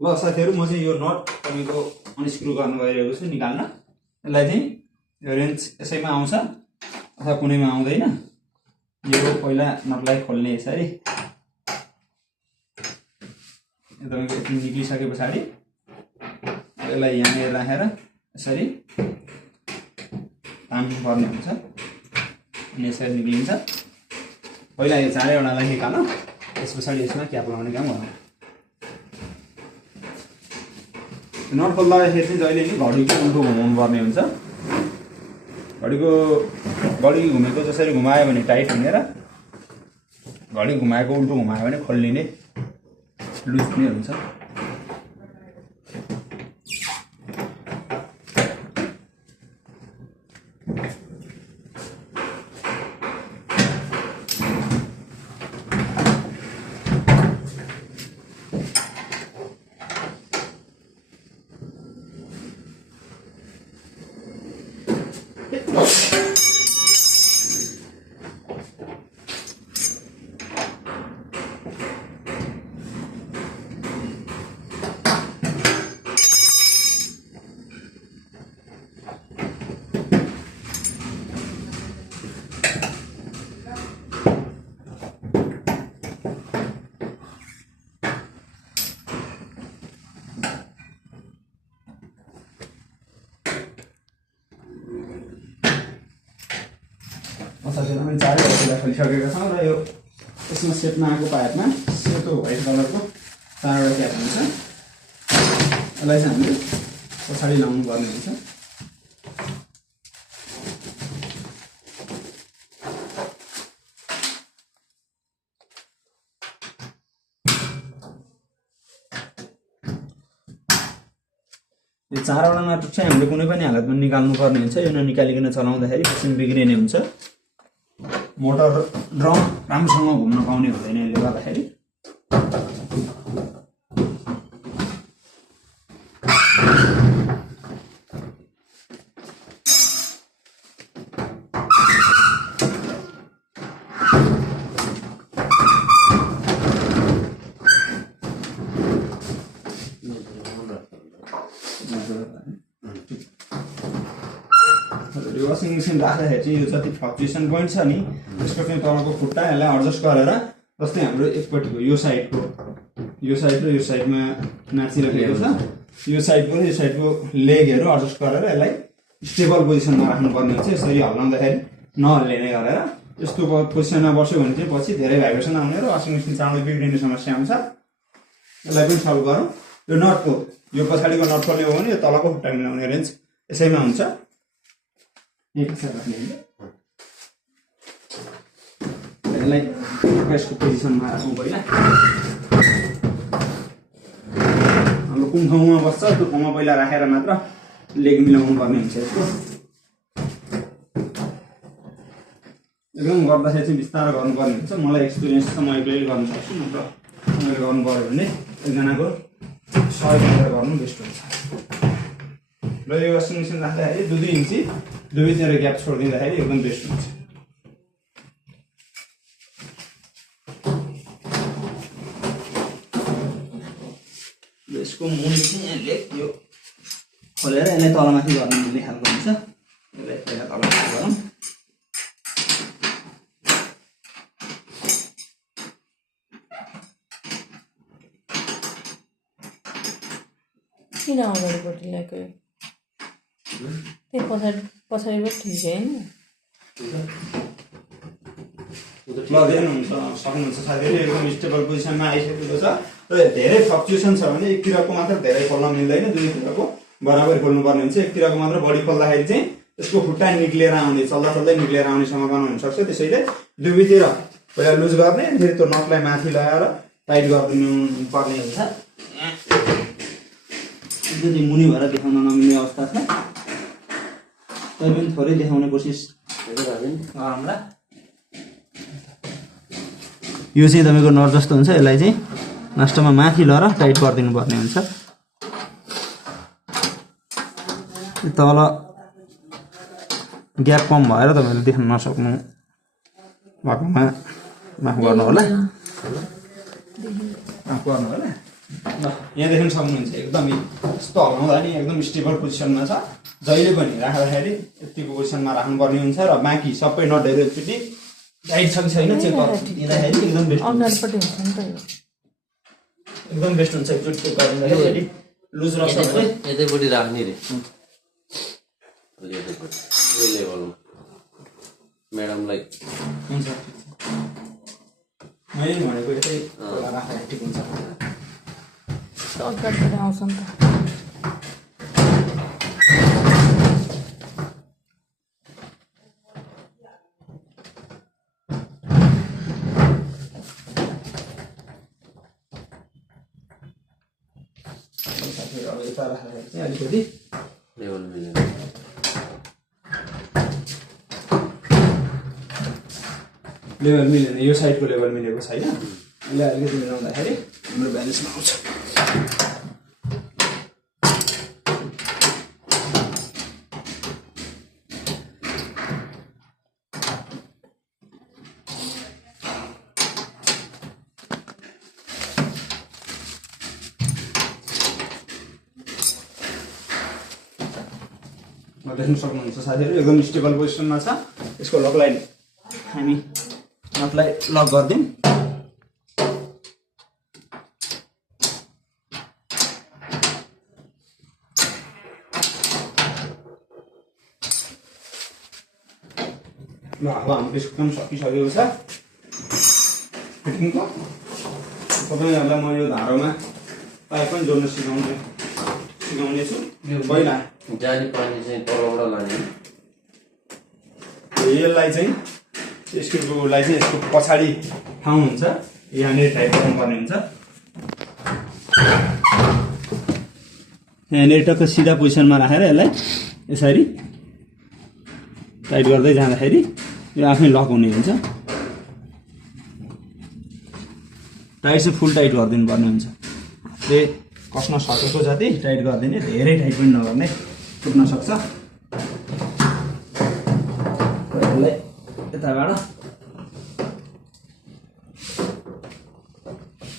ल साथीहरु म चाहिँ यो नट तपाईको अनस्क्रु गर्नु गइरहेको छु निकाल्न यसलाई चाहिँ यो रेन्च यसैमा आउँछ अथवा कुनैमा आउँदैन यो पहिला नटलाई खोल्ने यसरी तपाईको यति निक्लिसकेपछि यसलाई यहाँ राखेर यसरी तान्नु पर्ने हुन्छ अनि यसरी निक्लिन्छ पहिला यो चारैवटालाई निकाल्नु त्यसपछि यसमा क्याप लगाउने काम गर्नु नट खोल्दाखेरि चाहिँ जहिले नि घडीको उल्टो घुमाउनु पर्ने हुन्छ घडी घुमेको जसरी घुमायो भने टाइट हुने र घडी घुमाएको उल्टो घुमायो भने खोल्लिने लुज पनि हुन्छ साथीहरु चारैवटा खोलिसकेका छौँ र यो यसमा सेटमा आएको पाइपमा सेतो व्हाइट कलरको चारवटा क्याप हुन्छ यसलाई चाहिँ हामीले पछाडि लाउनु पर्ने हुन्छ यो चारवटा नट चाहिँ हामीले कुनै पनि हालतमा निकाल्नु पर्ने हुन्छ यो ननिकालिकन चलाउँदाखेरि मेसिन बिग्रिने हुन्छ मोटर ड्रम राम्रोसँग घुम्न पाउने हुँदैन यसले गर्दाखेरि वासिङ मेसिन राख्दाखेरि चाहिँ यो जति फ्लक्चुएसन पोइन्ट छ नि त्यसको चाहिँ तलको खुट्टा यसलाई एडजस्ट गरेर जस्तै हाम्रो एकपट्टिको यो साइड र यो साइडमा नाचिरहेको छ यो साइडको लेगहरू एडजस्ट गरेर यसलाई स्टेबल पोजिसनमा राख्नुपर्ने हुन्छ यसरी हल्लाउँदाखेरि नहल्लिने गरेर यस्तो पोजिसनमा बस्यो भने चाहिँ पछि धेरै भाइब्रेसन आउने र वासिङ मेसिन चाँडो बिग्रिने समस्या आउँछ यसलाई पनि सल्भ गरौँ यो नटको यो पछाडिको नट खोल्ने हो भने यो तलको खुट्टा मिलाउने रेन्ज यसैमा हुन्छ यसलाई प्रेसको पोजिसनमा राखौँ पहिला हाम्रो कुन ठाउँमा बस्छ त्यो ठाउँमा पहिला राखेर मात्र लेग मिलाउनु पर्ने हुन्छ यसको एकदम गर्दाखेरि चाहिँ बिस्तारै गर्नुपर्ने हुन्छ मलाई एक्सपिरियन्स छ म एक्लैले गर्न सक्छु नत्र मैले गर्नु पर्यो भने एकजनाको सहयोग गरेर गर्नु बेस्ट हुन्छ र यो वासिङ मेसिन राख्दाखेरि 2 इन्ची दुवैतिर ग्याप छोडिदिँदाखेरि एकदम बेस्ट हुन्छ यसको मुनि चाहिँ यहाँले यो खोलेर यसलाई तलमाथि गर्नु मिल्ने खालको हुन्छ यसलाई पहिला तलमाथि गरौँ किन अगाडिपट्टि ल्याएको त्यो पछाडिबाट ठिक होइन ल देख्नुहुन्छ सक्नुहुन्छ साथीहरु एकदम स्टेबल पोजिसनमा आइसकेको छ र धेरै फ्लक्चुएसन छ भने एकतिरको मात्र धेरै खोल्न मिल्दैन दुईतिरको बराबर खोल्नुपर्ने हुन्छ एकतिरको मात्र बढी खोल्दाखेरि चाहिँ यसको खुट्टा निक्लेर आउने चल्दै निक्लेर आउने सम्भावना हुन सक्छ त्यसैले दुवैतिर पहिला लुज गर्ने फेरि त्यो नटलाई माथि लगाएर टाइट गरिदिनु पर्ने हुन्छ यदि मुनि भएर देखाउन नमिल्ने अवस्था छ तै पनि थोरै देखाउने कोसिस गरौँला यो चाहिँ तपाईको नट जस्तो हुन्छ यसलाई चाहिँ लास्टमा माथि लगाएर टाइट गरिदिनु पर्ने हुन्छ तल ग्याप कम भएर तपाईले देख्न नसक्नु भएकोमा माफ गर्नु होला माफ गर्नु होला ल यहाँ देख्न सक्नुहुन्छ एकदमै यस्तो हल्लाउँदा नि एकदम स्टेबल पोजिसनमा छ। जहिले पनि राख्दाखेरि यतिको पोजिसनमा राख्नुपर्ने हुन्छ र बाँकी सबै नटहरू एकचोटि टाइट छ कि छैन चेक गर्दाखेरि एकदम बेस्ट हुन्छ। अगाडिपट्टि हुन्छ नि त यो एकदम बेस्ट हुन्छ एकचोटि चेक गर्दाखेरि लुज र सबै यतैपट्टि राख्ने रे यतैपट्टि यो लेभलमा म्याडमलाई हुन्छ। मैले भनेको यतै राख्दाखेरि ठिक हुन्छ। अगाडिपट्टि आउँछ नि त अब यता राख्दाखेरि चाहिँ अलिकति लेभल मिलेन लेभल मिलेन, यो साइडको लेभल मिलेको छैन। यसले अलिकति मिलाउँदाखेरि हाम्रो ब्यालेन्समा आउँछ। देख्न सक्नुहुन्छ साथीहरू एकदम स्टेबल पोजिसनमा छ। यसको लकलाई हामी नटलाई लक गरिदिउँ। ल अब हाम्रो यसको काम सकिसकेको छ फिटिङको। तपाईँहरूलाई म यो धारोमा पाइप पनि जोड्न सिकाउनेछु। पहिला जाने पानी चाहिँ तलबाट लाने यसलाई चाहिँ स्क्रुलाई चाहिँ यसको पछाडि ठाउँ हुन्छ, यहाँनिर टाइट गर्नुपर्ने हुन्छ। यहाँनिर टक्क सिधा पोजिसनमा राखेर यसलाई यसरी टाइट गर्दै जाँदाखेरि यो आफै लक हुने हुन्छ। टाइट चाहिँ फुल टाइट गरिदिनु पर्ने हुन्छ। हातले कस्न सकेको जति टाइट गरिदिने, धेरै टाइट पनि नगर्ने, टुट्न सक्छ। यसलाई यताबाट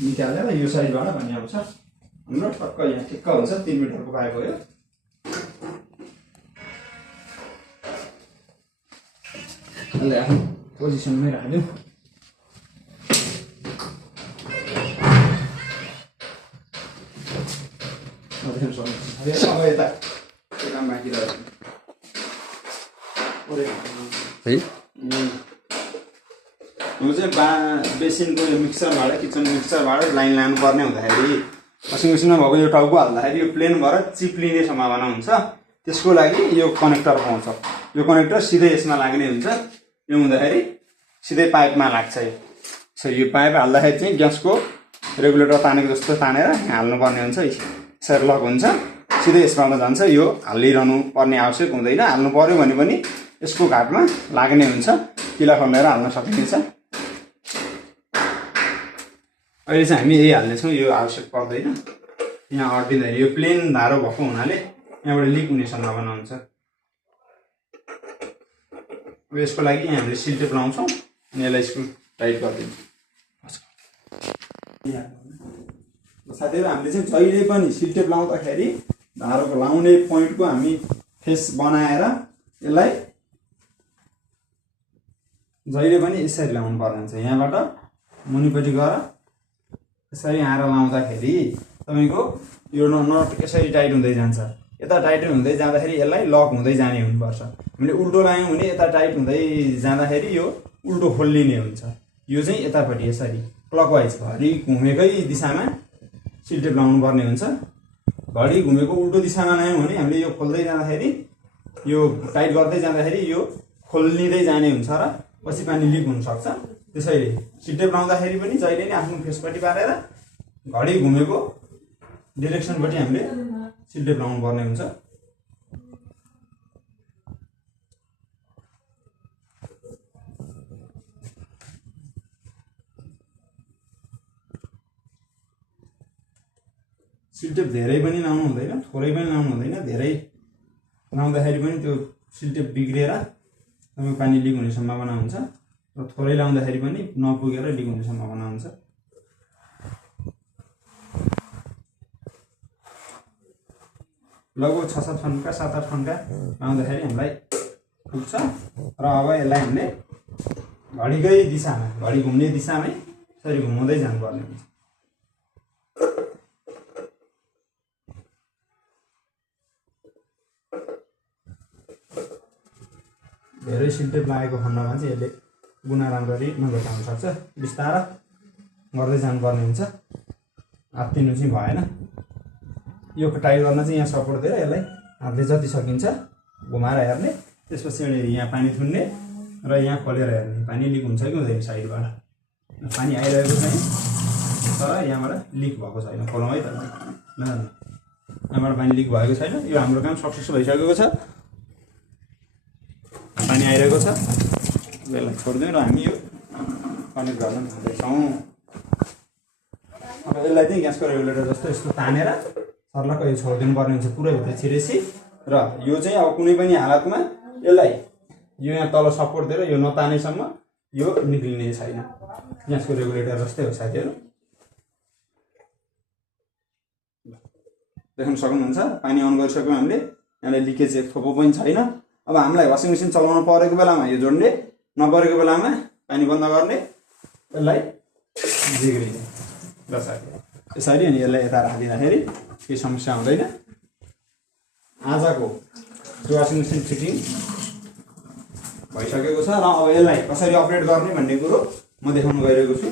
निकालेर यो साइडबाट पनि आउँछ हाम्रो ठक्क यहाँ ठिक्क हुन्छ। 3 मिटरको पाइप हो यो। यसलाई आफ्नो पोजिसनमै राख्दिउँ। अब यता काम बाँकी रहेछ है। यो चाहिँ बेसिनको यो मिक्सरबाट, किचन मिक्सरबाट लाइन लानुपर्ने हुँदाखेरि वासिङ मेसिनमा भएको यो टाउको हाल्दाखेरि यो प्लेन भएर चिप्लिने सम्भावना हुन्छ। त्यसको लागि यो कनेक्टर पाउँछ। यो कनेक्टर सिधै यसमा लाग्ने हुन्छ। यो हुँदाखेरि सिधै पाइपमा लाग्छ। यो पाइप हाल्दाखेरि चाहिँ ग्यासको रेगुलेटर तानेको जस्तो तानेर हाल्नुपर्ने हुन्छ। यसरी लक हुन्छ, सिधै यसमा जान्छ। यो हालिरहनु पर्ने आवश्यक हुँदैन। हाल्नु पर्यो भने पनि यसको घाटमा लाग्ने हुन्छ। किला खनेर हाल्न सकिन्छ। अहिले चाहिँ हामी यही हाल्नेछौँ, यो आवश्यक पर्दैन। यहाँ अड्डिँदैन, यो प्लेन धारो भएको हुनाले यहाँबाट लिक हुने सम्भावना हुन्छ। अब यसको लागि हामीले सिलटेप लाउँछौँ अनि यसलाई स्क्रु टाइट गरिदिन्छौँ। साथीहरू हामीले चाहिँ जहिले पनि सिलटेप लाउँदाखेरि धारोको लाउने पोइन्टको हामी फेस बनाएर यसलाई जहिले पनि यसरी लाउनु पर्ने हुन्छ। यहाँबाट मुनिपट्टि गएर यसरी आएर लाउँदाखेरि तपाईँको यो नट यसरी टाइट हुँदै जान्छ। यता टाइट हुँदै जाँदाखेरि यसलाई लक हुँदै जाने हुनुपर्छ। हामीले उल्टो लायौँ भने यता टाइट हुँदै जाँदाखेरि यो उल्टो खोल्लिने हुन्छ। यो चाहिँ यतापट्टि यसरी क्लकवाइज घडी घुमेकै दिशामा सिलटेप लाउनु पर्ने हुन्छ। घडी घुमेको उल्टो दिशामा लायौँ भने हामीले यो खोल्दै जाँदाखेरि, यो टाइट गर्दै जाँदाखेरि यो खोल्लिँदै जाने हुन्छ र पछि पानी लिक हुनसक्छ। त्यसैले सिलटेप लाउँदाखेरि पनि जहिले नै आफ्नो फेसपट्टि पारेर घडी घुमेको डिरेक्सनपट्टि हामीले सिलटेप लाउनु पर्ने हुन्छ। सिलटेप धेरै पनि लाउनु हुँदैन, थोरै पनि लाउनु हुँदैन। धेरै लाउँदाखेरि पनि त्यो सिलटेप बिग्रिएर तपाईँको पानी लिक हुने सम्भावना हुन्छ र थोरै लाउँदाखेरि पनि नपुगेर लिक हुने सम्भावना हुन्छ। लगभग 6-7 फन्का 7-8 फन्का आउँदाखेरि हामीलाई पुग्छ र अब यसलाई हामीले घडीकै दिशामा घडी घुम्ने दिशामै यसरी घुमाउँदै जानुपर्ने हुन्छ। धेरै सिल्टेप लागेको खण्डमा चाहिँ यसले गुना राम्ररी नघटाउन सक्छ। बिस्तारै गर्दै जानुपर्ने हुन्छ, आत्तिनु चाहिँ भएन। यो टाइट गर्न चाहिँ यहाँ सपोर्ट दिएर यसलाई हातले जति सकिन्छ घुमाएर हेर्ने, त्यसपछि यहाँ पानी थुन्ने र यहाँ खोलेर हेर्ने पानी लिक हुन्छ कि हुँदैन। साइडबाट पानी आइरहेको छैन तर यहाँबाट लिक भएको छैन। खोलौँ है त, यहाँबाट पानी लिक भएको छैन। यो हाम्रो काम सक्सेस भइसकेको छ, पानी आइरहेको छ। यसलाई छोडिदिउँ र हामी यो कनेक्ट गर्न थाल्दैछौँ। अब यसलाई चाहिँ ग्यासको रेगुलेटर जस्तो यस्तो तानेर सर्लक्क यो छोडिदिनु पर्ने हुन्छ पुरै भित्र छिरेसी। र यो चाहिँ अब कुनै पनि हालतमा यसलाई यो यहाँ तल सपोर्ट दिएर यो नतानेसम्म यो निक्लिने छैन। ग्यासको रेगुलेटर जस्तै हो साथीहरू, देख्न सक्नुहुन्छ। पानी अन गरिसक्यौँ हामीले, यहाँले लिकेज एक थोपो पनि छैन। अब हामीलाई वासिङ मेसिन चलाउनु परेको बेलामा यो जोड्ने, नपरेको बेलामा पानी बन्द गर्ने, यसलाई जिग्रिने ल साथी। यसरी अनि यसलाई यता राखिदिँदाखेरि केही समस्या हुँदैन। आजको त्यो वासिङ मेसिन फिटिङ भइसकेको छ र अब यसलाई कसरी अपरेट गर्ने भन्ने कुरो म देखाउन गइरहेको छु।